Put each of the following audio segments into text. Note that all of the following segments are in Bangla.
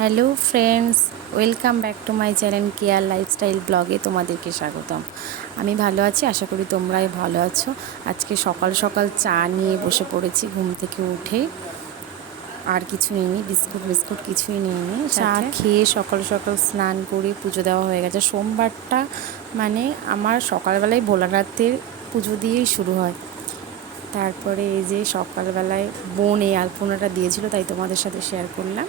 Hello friends, welcome back to my channel care lifestyle ব্লগে তোমাদেরকে স্বাগতম। আমি ভালো আছি, আশা করি তোমরাই ভালো আছো। আজকে সকাল সকাল চা নিয়ে বসে পড়েছি ঘুম থেকে উঠে। আর কিছু নিইনি, বিস্কুট কিছুই নিইনি। চা খেয়ে সকাল সকাল স্নান করে পুজো দেওয়া হয়ে গেছে। সোমবারটা মানে আমার সকালবেলায় ভোলানাথের পুজো দিয়েই শুরু হয়। তারপরে এই যে সকালবেলায় বোন এই আলপনাটা দিয়েছিল, তাই তোমাদের সাথে শেয়ার করলাম।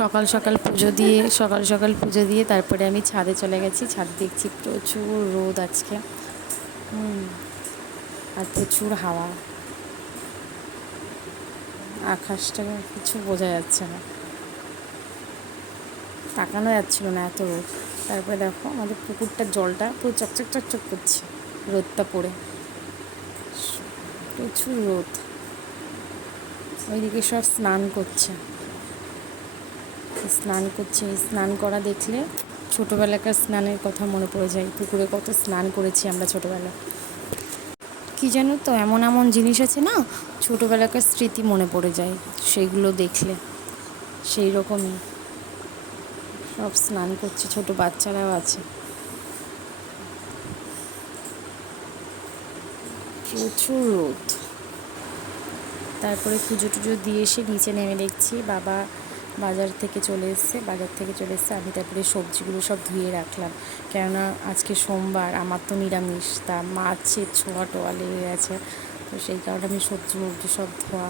সকাল সকাল পুজো দিয়ে তারপরে আমি ছাদে চলে গেছি। ছাদ দেখছি প্রচুর রোদ আজকে, আর প্রচুর হাওয়া। আকাশটা কিছু বোঝা যাচ্ছে না, তাকানো যাচ্ছিল না, এত রোদ। তারপরে দেখো আমাদের পুকুরটার জলটা পুরো চকচক চকচক করছে রোদটা পড়ে। প্রচুর রোদ, ওইদিকে সব স্নান করছে। স্নান করা দেখলে ছোটোবেলাকার স্নানের কথা মনে পড়ে যায়। পুকুরে কত স্নান করেছি আমরা ছোটোবেলা। কি জানো তো, এমন এমন জিনিস আছে না, ছোটোবেলাকার স্মৃতি মনে পড়ে যায় সেইগুলো দেখলে। সেই রকমই সব স্নান করছে, ছোট বাচ্চারাও আছে। প্রচুর রোদ। তারপরে পুজো টুজো দিয়ে এসে নিচে নেমে দেখছি বাবা বাজার থেকে চলে এসছে। আমি তারপরে সবজিগুলো সব ধুয়ে রাখলাম, কেননা আজকে সোমবার, আমার তো নিরামিষ। তা মাছের ছোঁয়া টোয়া লেগে গেছে, তো সেই কারণে আমি সবজি সব ধোয়া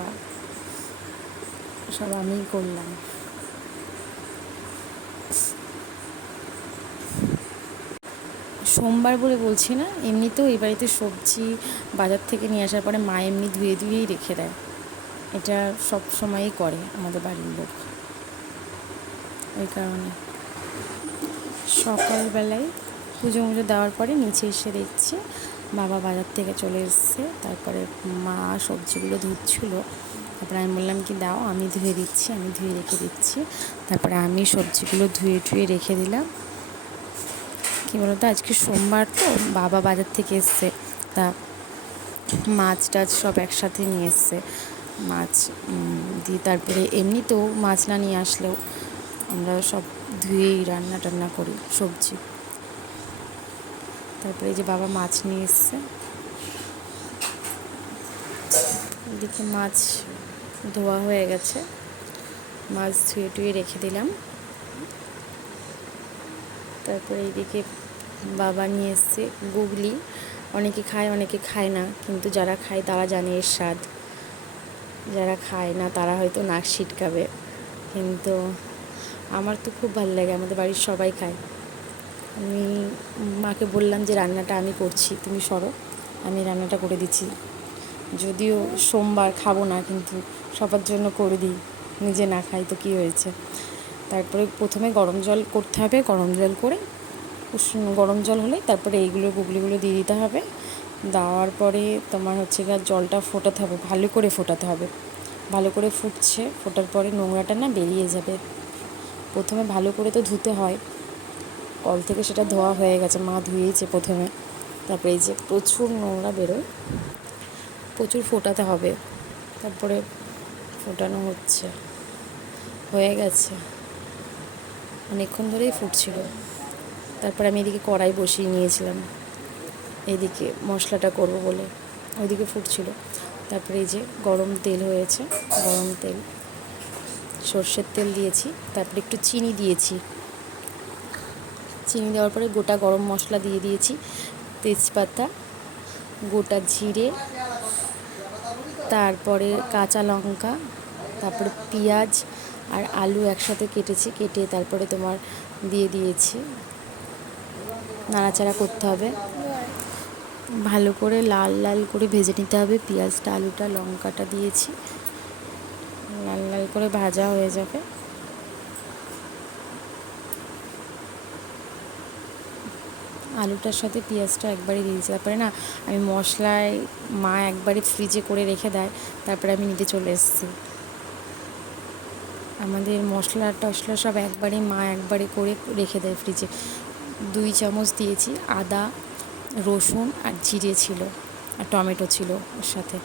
সব আমিই করলাম। সোমবার বলে বলছি না, এমনিতেও এই বাড়িতে সবজি বাজার থেকে নিয়ে আসার পরে মা এমনি ধুয়েই রেখে দেয়। এটা সব সময়ই করে আমাদের বাড়ির লোক। ওই কারণে সকালবেলায় পুজো দেওয়ার পরে নিচে এসে দেখছি বাবা বাজার থেকে চলে এসছে। তারপরে মা সবজিগুলো ধুচ্ছিল। তারপরে আমি বললাম কি দাও, আমি ধুয়ে রেখে দিচ্ছি। তারপরে আমি সবজিগুলো ধুয়ে রেখে দিলাম। কী বলতো, আজকে সোমবার তো, বাবা বাজার থেকে এসছে, তা মাছ টাছ সব একসাথে নিয়ে এসছে। মাছ দিয়ে তারপরে এমনিতেও মাছ না নিয়ে আসলেও আমরা সব ধুয়েই রান্না টান্না করি সবজি। তারপরে এই যে বাবা মাছ নিয়ে এসছে, এদিকে মাছ ধোয়া হয়ে গেছে, মাছ ধুয়ে রেখে দিলাম। তারপরে এইদিকে বাবা নিয়ে এসছে গুগলি। অনেকে খায় অনেকে খায় না, কিন্তু যারা খায় তারা জানে এর স্বাদ। যারা খায় না তারা হয়তো নাক ছিটকাবে, কিন্তু আমার তো খুব ভালো লাগে, আমাদের বাড়ির সবাই খায়। আমি মাকে বললাম যে রান্নাটা আমি করছি, তুমি সরো, আমি রান্নাটা করে দিচ্ছি। যদিও সোমবার খাবো না, কিন্তু সবার জন্য করে দিই, নিজে না খাই তো কী হয়েছে। তারপরে প্রথমে গরম জল করতে হবে, গরম জল করে গরম জল হলে তারপরে গুগলিগুলো দিয়ে দিতে হবে। দেওয়ার পরে তোমার জলটা ফোটাতে হবে, ভালো করে ফোটাতে হবে। ভালো করে ফুটছে, ফোটার পরে নোংরাটা না বেরিয়ে যাবে। প্রথমে ভালো করে তো ধুতে হয়, কল থেকে সেটা ধোয়া হয়ে গেছে, মা ধুয়েছে প্রথমে। তারপরে এই যে প্রচুর নোংরা বেরোয়, প্রচুর ফোটাতে হবে। তারপরে ফোটানো হয়ে গেছে, অনেকক্ষণ ধরেই ফুটছিল। তারপরে আমি এদিকে কড়াই বসিয়ে নিয়েছিলাম, এইদিকে মশলাটা করব বলে, ওইদিকে ফুটছিল। তারপরে এই যে গরম তেল হয়েছে, গরম তেল, সর্ষের তেল দিয়েছি। তারপরে একটু চিনি দিয়েছি, চিনি দেওয়ার পরে গোটা গরম মশলা দিয়ে দিয়েছি, তেজপাতা, গোটা জিরে, তারপরে কাঁচা লঙ্কা, তারপরে পেঁয়াজ আর আলু একসাথে কেটে তারপরে তোমার দিয়ে দিয়েছি। নাড়াচাড়া করতে হবে, ভালো করে লাল লাল করে ভেজে নিতে হবে পেঁয়াজটা, আলুটা, লঙ্কাটা দিয়েছি, লাল লাল করে ভাজা হয়ে যাবে। আলুটার সাথে পেঁয়াজটা একবারে দিয়ে দিয়েছি। তারপরে না আমি মশলায় মা একবারে ফ্রিজে করে রেখে দেয়, তারপরে আমি নিতে চলে এসেছি। আমাদের মশলা টশলা সব মা একবারে করে রেখে দেয় ফ্রিজে। 2 চামচ দিয়েছি আদা, রসুন আর জিরে ছিল, আর টমেটো ছিল ওর সাথে।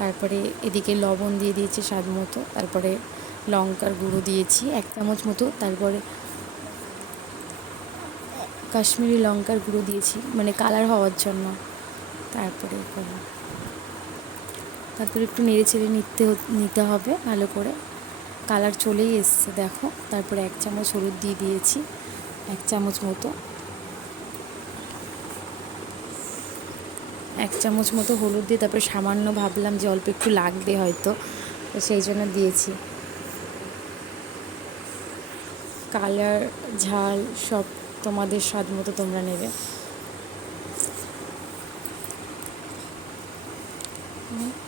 তারপরে এদিকে লবণ দিয়ে দিয়েছি স্বাদ মতো। তারপরে লঙ্কার গুঁড়ো দিয়েছি 1 চামচ মতো, তারপরে কাশ্মীরি লঙ্কার গুঁড়ো দিয়েছি মানে কালার হওয়ার জন্য। তারপরে একটু নেড়ে ছেড়ে নিতে হবে ভালো করে। কালার চলেই এসছে দেখো। তারপরে 1 চামচ হলুদ দিয়ে দিয়েছি, 1 চামচ মতো, 1 চামচ মতো হলুদ দিয়ে তারপরে সামান্য ভাবলাম যে অল্প একটু লাগবে হয়তো, তো সেই জন্য দিয়েছি। কালার ঝাল সব তোমাদের স্বাদ মতো তোমরা নেবে।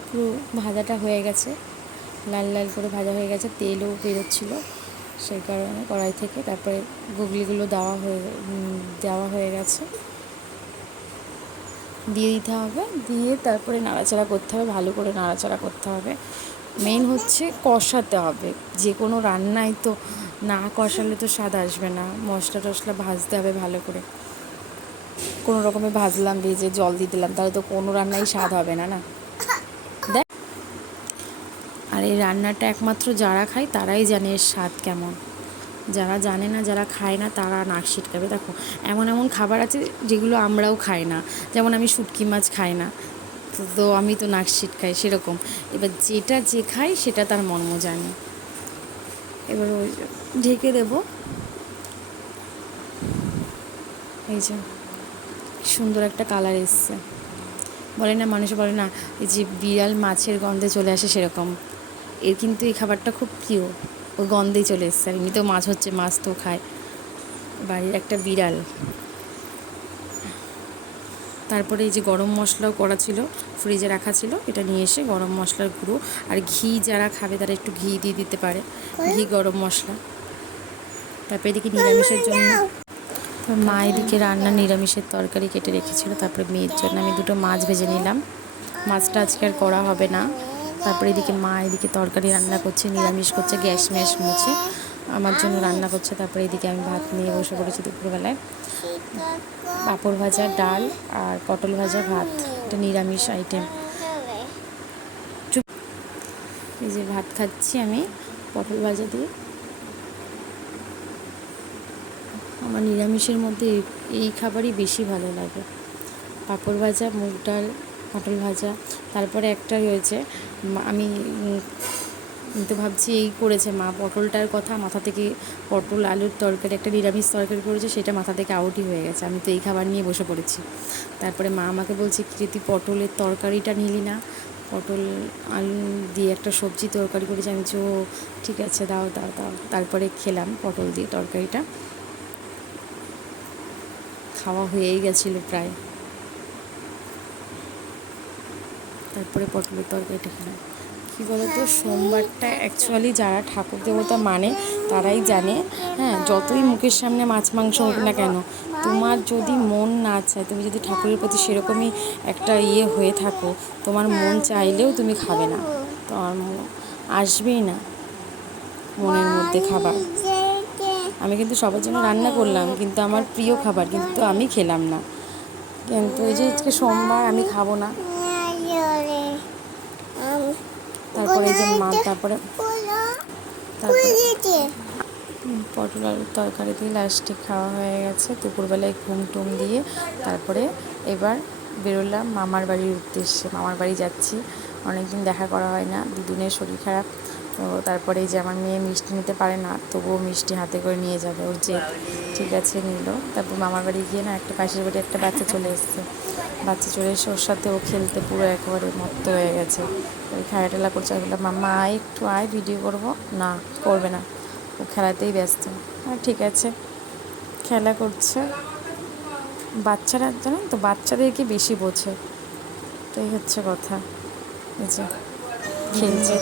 পুরো ভাজাটা হয়ে গেছে, লাল লাল করে ভাজা হয়ে গেছে, তেলও বেরোচ্ছিলো সেই কারণে কড়াই থেকে। তারপরে গুগলিগুলো দেওয়া হয়ে গেছে, দিয়ে দিতে হবে। দিয়ে তারপরে নাড়াচাড়া করতে হবে, ভালো করে নাড়াচাড়া করতে হবে। মেইন হচ্ছে কষাতে হবে। যে কোনো রান্নায় তো না কষালে তো স্বাদ আসবে না। মশলা টশলা ভাজতে হবে ভালো করে। কোনো রকমে ভাজলাম, ভেজে জল দিয়ে দিলাম, তাহলে তো কোনো রান্নাই স্বাদ হবে না না। দেখ, আর এই রান্নাটা একমাত্র যারা খায় তারাই জানে এর স্বাদ কেমন। যারা জানে না, যারা খায় না, তারা নাক সিটকাবে। দেখো, এমন এমন খাবার আছে যেগুলো আমরাও খাই না, যেমন আমি শুটকি মাছ খাই না, তো আমি তো নাক সিটকাই সেরকম। এবার যেটা যে খায় সেটা তার মর্ম জানে। এবার ওই ঢেকে দেবো। এই যে সুন্দর একটা কালার এসছে। বলে না, মানুষে বলে না এই যে বিড়াল মাছের গন্ধে চলে আসে, সেরকম এর কিন্তু এই খাবারটা খুব প্রিয়, ওই গন্ধেই চলে এসছে। আর এমনিতেও মাছ হচ্ছে, মাছ তো খায়, বাড়ির একটা বিড়াল। তারপরে এই যে গরম মশলাও করা ছিল, ফ্রিজে রাখা ছিল, এটা নিয়ে এসে গরম মশলার গুঁড়ো আর ঘি, যারা খাবে তারা একটু ঘি দিয়ে দিতে পারে, ঘি গরম মশলা। তারপরে এদিকে নিরামিষের জন্য মা এদিকে রান্না নিরামিষের তরকারি কেটে রেখেছিল। তারপরে মেয়ের জন্য আমি 2টো মাছ ভেজে নিলাম। মাছটা আজকে আর করা হবে না। তারপরে এদিকে মা এদিকে তরকারি রান্না করছে, নিরামিষ করছে, গ্যাস ম্যাস মুছে আমার জন্য রান্না করছে। তারপরে এদিকে আমি ভাত নিয়ে বসে পড়েছি দুপুরবেলায়। পাঁপড় ভাজা, ডাল আর পটল ভাজা, ভাত। এটা নিরামিষ আইটেম। এই যে ভাত খাচ্ছি আমি পটল ভাজা দিয়ে। আমার নিরামিষের মধ্যে এই খাবারই বেশি ভালো লাগে, পাঁপড় ভাজা, মুগ ডাল, পটল ভাজা। তারপরে একটা হয়েছে, আমি তো ভাবছি এই করেছে মা, পটলটার কথা মাথা থেকে, পটল আলুর তরকারি, একটা নিরামিষ তরকারি করেছে, সেটা মাথা থেকে আউটই হয়ে গেছে। আমি তো এই খাবার নিয়ে বসে পড়েছি। তারপরে মা আমাকে বলছে, কি তুই পটলের তরকারিটা নিলি না, পটল আলু দিয়ে একটা সবজি তরকারি করেছি। আমি ও ঠিক আছে, দাও দাও দাও। তারপরে খেলাম পটল দিয়ে তরকারিটা, খাওয়া হয়েই গেছিলো প্রায়। তারপরে পটলের তরকারিটা খেলাম। কী বলতো, সোমবারটা অ্যাকচুয়ালি যারা ঠাকুর দেবতা মানে তারাই জানে। হ্যাঁ, যতই মুখের সামনে মাছ মাংস হোক না কেন, তোমার যদি মন না চায়, তুমি যদি ঠাকুরের প্রতি সেরকমই একটা হয়ে থাকো, তোমার মন চাইলেও তুমি খাবে না, তোমার আসবেই না মনের মধ্যে খাবার। আমি কিন্তু সবার জন্য রান্না করলাম, কিন্তু আমার প্রিয় খাবার কিন্তু আমি খেলাম না। কিন্তু এই যে আজকে সোমবার, আমি খাবো না। তারপরে এই যে মা, তারপরে পটল আলুর তরকারি দিয়ে লাস্টে খাওয়া হয়ে গেছে। দুপুরবেলায় ঘুম টুম দিয়ে তারপরে এবার বেরোলাম মামার বাড়ির উদ্দেশ্যে। মামার বাড়ি যাচ্ছি, অনেকদিন দেখা করা হয় না, দুদিনের শরীর খারাপ। তো তারপরে এই যে আমার মেয়ে মিষ্টি নিতে পারে না, তবুও মিষ্টি হাতে করে নিয়ে যাবে, ওর যে ঠিক আছে নিল। তারপর মামার বাড়ি গিয়ে না, একটা পাশের বাড়ি একটা বাচ্চা চলে এসছে, বাচ্চা চলে এসে ওর সাথে ও খেলতে পুরো একেবারে মত্ত হয়ে গেছে। ওই খেলাটেলা করছে। আমি বললাম, মাম্মা আয়, একটু আয়, ভিডিও করবো। না, করবে না, ও খেলাতেই ব্যস্ত। হ্যাঁ ঠিক আছে, খেলা করছে। বাচ্চারা জানেন তো, বাচ্চাদেরকে বেশি বোঝে, তো এই হচ্ছে কথা। এই যে খেলছে।